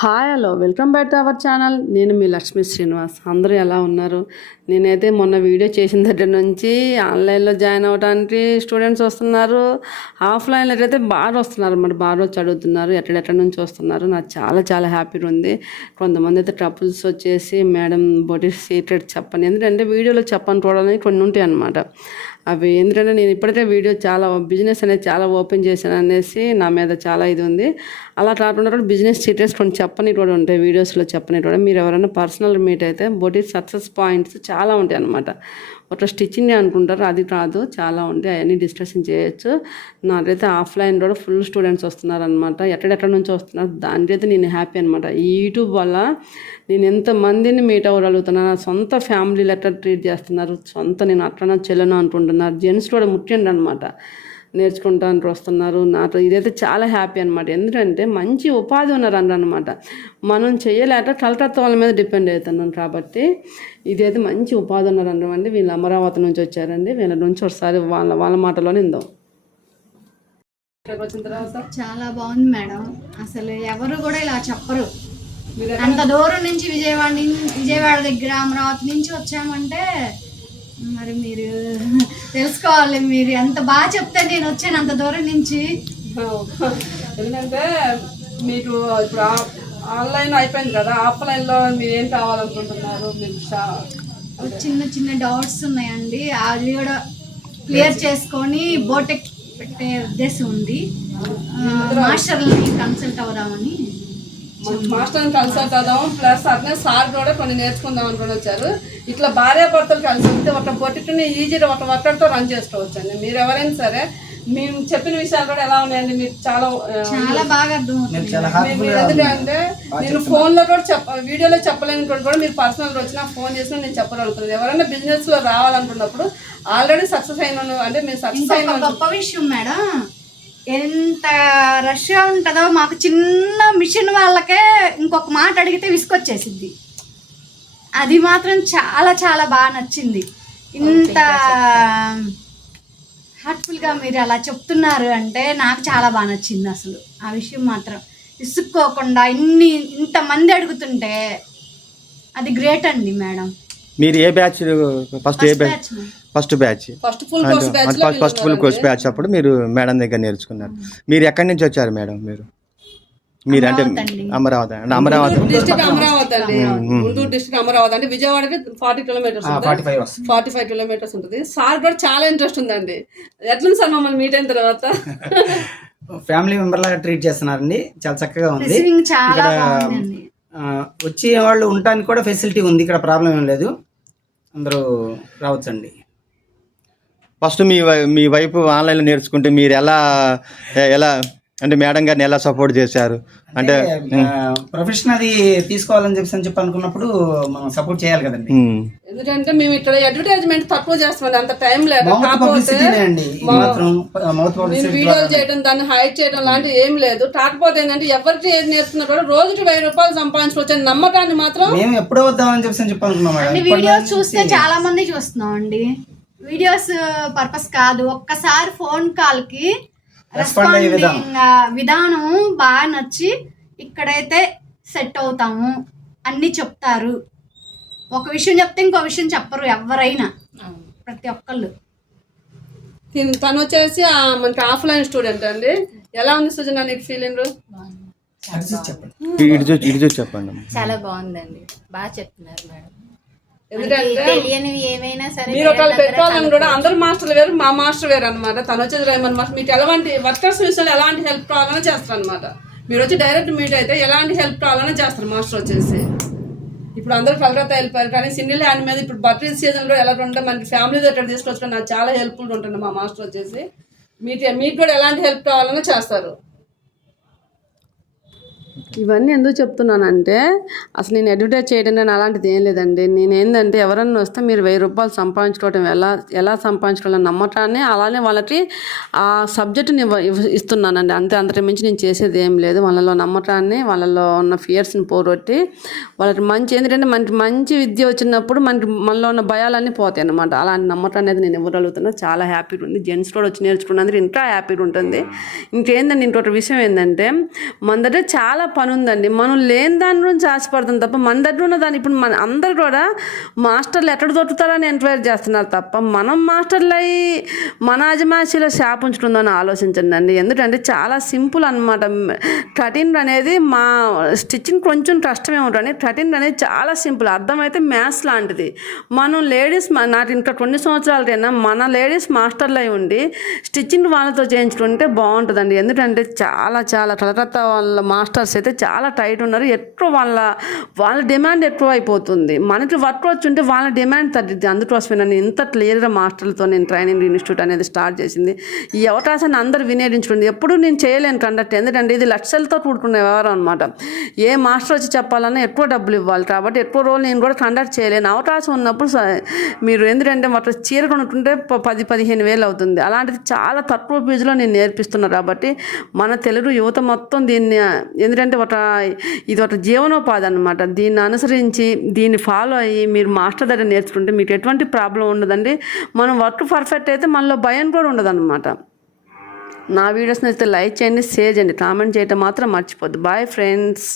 Hi hello welcome back to our channel నేను మీ లక్ష్మీ శ్రీనివాస్. అందరూ ఎలా ఉన్నారు? నేనైతే మొన్న వీడియో చేసిన దగ్గర నుంచి ఆన్లైన్లో జాయిన్ అవ్వడానికి స్టూడెంట్స్ వస్తున్నారు. ఆఫ్లైన్లో అయితే బాగా వస్తున్నారు మరి బాగా వచ్చి అడుగుతున్నారు ఎక్కడెక్కడ నుంచి వస్తున్నారు నాకు చాలా చాలా హ్యాపీగా ఉంది. కొంతమంది అయితే ట్రబుల్స్ వచ్చేసి మేడం బొడీ సీక్రెట్ చెప్పండి ఎందుకంటే వీడియోలో చెప్పని చూడాలని కొన్ని ఉంటాయి అన్నమాట అవి ఎందుకంటే నేను ఇప్పటికే వీడియో చాలా బిజినెస్ అనేది చాలా ఓపెన్ చేశాను అనేసి నా మీద చాలా ఇది ఉంది. అలా కాకుండా కూడా బిజినెస్ సీక్రెట్స్ కొన్ని చెప్పని కూడా ఉంటాయి వీడియోస్లో చెప్పని కూడా మీరు ఎవరైనా పర్సనల్ మీట్ అయితే బోటి సక్సెస్ పాయింట్స్ చాలా ఉంటాయి అన్నమాట. ఒక స్టిచ్చింగ్ అనుకుంటారు అది కాదు చాలా ఉంటాయి. అవన్నీ డిస్కషన్ చేయొచ్చు. నాకైతే ఆఫ్లైన్ కూడా ఫుల్ స్టూడెంట్స్ వస్తున్నారనమాట ఎక్కడెక్కడ నుంచి వస్తున్నారు దానికైతే నేను హ్యాపీ అనమాట ఈ యూట్యూబ్ వల్ల నేను ఎంతమందిని మీట్ అవ్వగలుగుతున్నాను నా సొంత ఫ్యామిలీ లెటర్ ట్రీట్ చేస్తున్నారు సొంత నేను అట్లనో చెల్లెనో అనుకుంటున్నారు జెంట్స్ కూడా ముఖ్యంగా అనమాట నేర్చుకుంటానికి వస్తున్నారు నాతో ఇదైతే చాలా హ్యాపీ అనమాట ఎందుకంటే మంచి ఉపాధి ఉన్నారు అనమాట మనం చేయలేక కలకత్తా వాళ్ళ మీద డిపెండ్ అవుతున్నాం కాబట్టి ఇదైతే మంచి ఉపాధి ఉన్నారు అనమాట వీళ్ళు అమరావతి నుంచి వచ్చారండి. వీళ్ళ నుంచి ఒకసారి వాళ్ళ వాళ్ళ మాటలోనే ఇందాం వచ్చిన తర్వాత? చాలా బాగుంది మేడం. అసలు ఎవరు కూడా ఇలా చెప్పరు. అంత దూరం నుంచి విజయవాడ నుంచి విజయవాడ దగ్గర అమరావతి నుంచి వచ్చామంటే మరి మీరు తెలుసుకోవాలి మీరు. ఎంత బాగా చెప్తే నేను వచ్చాను అంత దూరం నుంచి. ఎందుకంటే మీకు ఇప్పుడు ఆన్లైన్ అయిపోయింది కదా ఆఫ్లైన్లో మీరు ఏం కావాలనుకుంటున్నారు? మీరు చిన్న చిన్న డౌట్స్ ఉన్నాయండి. అది కూడా క్లియర్ చేసుకొని బోటెక్ పెట్టే ఉద్దేశం ఉంది. మాస్టర్ని కన్సల్ట్ అవుదామని. మాస్టర్ని కన్సల్ట్ అవుదాం ప్లస్ అట్లనే సార్ కూడా కొన్ని నేర్చుకుందాం అనుకుని వచ్చారు. ఇట్లా భార్య భర్తలు కలిసి వస్తే ఒక పొట్టిని ఈజీగా ఒక వర్కర్తో రన్ చేసుకోవచ్చు అండి మీరు ఎవరైనా సరే మేము చెప్పిన విషయాలు కూడా ఎలా ఉన్నాయండి? మీరు చాలా చాలా బాగా ఎందుకంటే నేను ఫోన్లో కూడా చెప్ప వీడియోలో చెప్పలేని కూడా కూడా మీరు పర్సనల్ వచ్చినా ఫోన్ చేసినా నేను చెప్పగలుగుతాను ఎవరైనా బిజినెస్లో రావాలనుకున్నప్పుడు ఆల్రెడీ సక్సెస్ అయిన అంటే మీరు సక్సెస్ అయిన గొప్ప విషయం మేడం ఎంత రష్గా ఉంటుందో మాకు చిన్న మిషన్ వాళ్ళకే ఇంకొక మాట అడిగితే విసుకొచ్చేసిద్ది అది మాత్రం చాలా చాలా బాగా నచ్చింది. ఇంత హార్ట్ఫుల్గా మీరు అలా చెప్తున్నారు అంటే నాకు చాలా బాగా నచ్చింది అసలు. ఆ విషయం మాత్రం. విసుక్కోకుండా ఇన్ని ఇంతమంది అడుగుతుంటే అది గ్రేట్ అండి మేడం. మీరు ఏ బ్యాచ్ ఫస్ట్ ఏ batch. First batch first full course బ్యాచ్లో ఫస్ట్ ఫుల్ కోర్స్ బ్యాచ్ అప్పుడు మీరు మేడం దగ్గర నేర్చుకున్నారు. మీరు ఎక్కడి నుంచి వచ్చారు మేడం మీరు? మీరు అంటే అమరావతి అండి. అమరావతి అంటే అమరావతి. డిస్ట్రిక్ట్ అమరావతి అండి. గుంటూరు డిస్ట్రిక్ట్ అమరావతి అంటే విజయవాడకి forty kilometres forty five kilometres ఉంటుంది. సార్ కూడా చాలా ఇంట్రెస్ట్ ఉందండి. ఎట్లుంది సార్ మమ్మల్ని మీట్ అయిన తర్వాత? ఫ్యామిలీ మెంబర్ లాగా ట్రీట్ చేస్తున్నారండి. చాలా చక్కగా ఉంది. వచ్చే వాళ్ళు ఉండటానికి కూడా ఫెసిలిటీ ఉంది. ఇక్కడ ప్రాబ్లం ఏం లేదు. అందరూ రావచ్చండి. ఫస్ట్ మీ వై- మీ వైపు ఆన్లైన్లో నేర్చుకుంటే మీరు ఎలా ఎలా అంటే మేడం గారిని ఎలా సపోర్ట్ చేశారు? అంటే ప్రొఫెషన్ అది తీసుకోవాలని చెప్పి అని చెప్పి అనుకున్నప్పుడు మనం సపోర్ట్ చేయాలి కదండి. ఎందుకంటే మేము ఇక్కడ అడ్వర్టైజ్మెంట్ తక్కువ చేస్తున్నాం అంత టైం లేదు. కాకపోతే వీడియోలు చేయడం దాన్ని హైడ్ చేయడం లాంటివి ఏం లేదు. కాకపోతే ఏంటంటే ఎవరికి ఏది నేర్చుకున్నా కూడా రోజుకి వెయ్యి రూపాయలు సంపాదించుకోవచ్చు అనే నమ్మకాన్ని మాత్రం మేము ఎప్పుడో వద్దామని చెప్పి అని చెప్పి అనుకున్నాం వీడియోస్ చూస్తే చాలా మంది చూస్తున్నాం అండి. వీడియోస్ పర్పస్ కాదు. ఒక్కసారి ఫోన్ కాల్కి అయ్యే విధానం. రెస్పాండింగ్ విధానం బాగా నచ్చి ఇక్కడైతే సెట్ అవుతాము అన్ని చెప్తారు. ఒక విషయం చెప్తే ఇంకో విషయం చెప్పరు ఎవరైనా. ప్రతి ఒక్కళ్ళు. తిన్- వచ్చేసి ఆ మనకి ఆఫ్లైన్ స్టూడెంట్ అండి. ఎలా ఉంది సుజన నీకు ఫీలింగ్? చెప్పండి. చాలా బాగుందండి. బాగా చెప్తున్నారు మేడం ఎందుకంటే తెలియనివి ఏమైనా సరే మీరు ఒకళ్ళు పెట్టుకోవాలని కూడా అందరు మాస్టర్లు వేరు మా మాస్టర్ వేరు అనమాట తను వచ్చేది రేమన్ మాస్టర్. మీకు ఎలాంటి వర్కర్స్ విషయంలో ఎలాంటి హెల్ప్ కావాలన్నా చేస్తారు అనమాట మీరు వచ్చి డైరెక్ట్ మీట్ అయితే ఎలాంటి హెల్ప్ కావాలన్నా చేస్తారు మాస్టర్ వచ్చేసి. ఇప్పుడు అందరూ కలకత్తా వెళ్ళిపోయారు కానీ సింగిల్ హ్యాండ్ మీద ఇప్పుడు బక్రీద్ సీజన్లో ఎలా ఉంటే మనకి ఫ్యామిలీ దగ్గర తీసుకొచ్చుకొని నాకు చాలా హెల్ప్ఫుల్ ఉంటుంది మా మాస్టర్ వచ్చేసి. మీకు మీకు కూడా ఎలాంటి హెల్ప్ కావాలన్నా చేస్తారు. ఇవన్నీ ఎందుకు చెప్తున్నానంటే అసలు నేను అడ్వర్టైజ్ చేయడం నేను అలాంటిది ఏం లేదండి. నేను ఏంటంటే ఎవరన్నా వస్తే మీరు వెయ్యి రూపాయలు సంపాదించుకోవడం ఎలా ఎలా సంపాదించుకోవాలని నమ్మటాన్ని అలానే వాళ్ళకి ఆ సబ్జెక్టుని ఇస్తున్నానండి. అంతే అంతటి మించి నేను చేసేది ఏం లేదు. వాళ్ళలో నమ్మటాన్ని వాళ్ళలో ఉన్న ఫియర్స్ని పోగొట్టి వాళ్ళకి మంచి ఏంటంటే మనకి మంచి విద్య వచ్చినప్పుడు మనకి మనలో ఉన్న భయాలన్నీ పోతాయి అన్నమాట. అలాంటి నమ్మటం అనేది నేను ఇవ్వగలుగుతున్నా చాలా హ్యాపీగా ఉంది. జెంట్స్ కూడా వచ్చి నేర్చుకున్నందుకు ఇంకా హ్యాపీగా ఉంటుంది. ఇంకేందండి ఇంకొక విషయం ఏంటంటే మన దగ్గర చాలా పనులు పని ఉందండి మనం లేని దాని గురించి ఆశపడతాం తప్ప మన దగ్గర ఉన్న దాన్ని ఇప్పుడు మన అందరు కూడా మాస్టర్లు ఎక్కడ దొరుకుతారని ఎంక్వైరీ చేస్తున్నారు తప్ప మనం మాస్టర్లు అయ్యి మన అజమాషిలో షాప్ ఉంచుకుందని ఆలోచించండి అండి ఎందుకంటే చాలా సింపుల్ అనమాట కటిన్ అనేది మా స్టిచ్చింగ్ కొంచెం కష్టమే ఉంటుంది కటిన్ అనేది చాలా సింపుల్. అర్థమైతే మ్యాథ్స్ లాంటిది. మనం లేడీస్ నాకు ఇంకా కొన్ని సంవత్సరాలకైనా మన లేడీస్ మాస్టర్లు అయి ఉండి స్టిచ్చింగ్ వాళ్ళతో చేయించుకుంటే బాగుంటుందండి. ఎందుకంటే చాలా చాలా కలకత్తా వాళ్ళ మాస్టర్స్ అయితే చాలా టైట్ ఉన్నారు. ఎక్కువ వాళ్ళ వాళ్ళ డిమాండ్ ఎక్కువ అయిపోతుంది. మనకి వర్క్ వచ్చుంటే వాళ్ళ డిమాండ్ తగ్గిద్ది. అందుకోసమే నేను ఇంత క్లియర్గా మాస్టర్లతో నేను ట్రైనింగ్ ఇన్స్టిట్యూట్ అనేది స్టార్ట్ చేసింది. ఈ అవకాశాన్ని అందరూ వినియోగించుకుంది. ఎప్పుడు నేను చేయలేను కండక్ట్ ఎందుకంటే ఇది లక్షలతో కూడుకున్న వ్యవహారం అనమాట ఏ మాస్టర్ వచ్చి చెప్పాలన్నా ఎక్కువ డబ్బులు ఇవ్వాలి. కాబట్టి ఎక్కువ రోజులు నేను కూడా కండక్ట్ చేయలేను. అవకాశం ఉన్నప్పుడు మీరు ఎందుకంటే మొత్తం చీర కొనుక్కుంటే ప- పది పదిహేను వేలు అవుతుంది. అలాంటిది చాలా తక్కువ ఫీజులో నేను నేర్పిస్తున్నాను కాబట్టి మన తెలుగు యువత మొత్తం దీన్ని ఎందుకంటే ఒక ఇది ఒక జీవనోపాధి అనమాట దీన్ని అనుసరించి దీన్ని ఫాలో అయ్యి మీరు మాస్టర్ దగ్గర నేర్చుకుంటే మీకు ఎటువంటి ప్రాబ్లం ఉండదండి. మనం వర్క్ పర్ఫెక్ట్ అయితే మనలో భయం కూడా ఉండదన్నమాట. నా వీడియోస్ నచ్చితే లైక్ చేయండి షేర్ చేయండి కామెంట్ చేయటం మాత్రం మర్చిపోద్దు. Bye friends